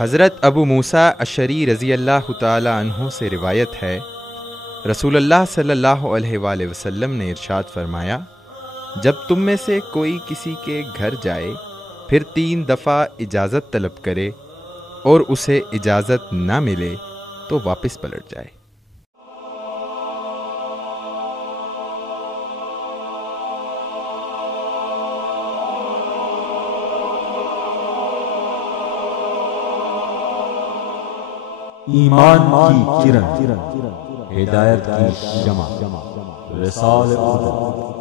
हज़रत अबू मूसा अशरी रज़ी अल्लाह तआला अन्हु से रिवायत है, रसूलुल्लाह सल्लल्लाहु अलैहि वसल्लम ने इरशाद फरमाया, जब तुम में से कोई किसी के घर जाए फिर 3 दफ़ा इजाज़त तलब करे और उसे इजाज़त ना मिले तो वापस पलट जाए। ईमान की किरण, हिदायत की शमा, रिसाल उर्दू।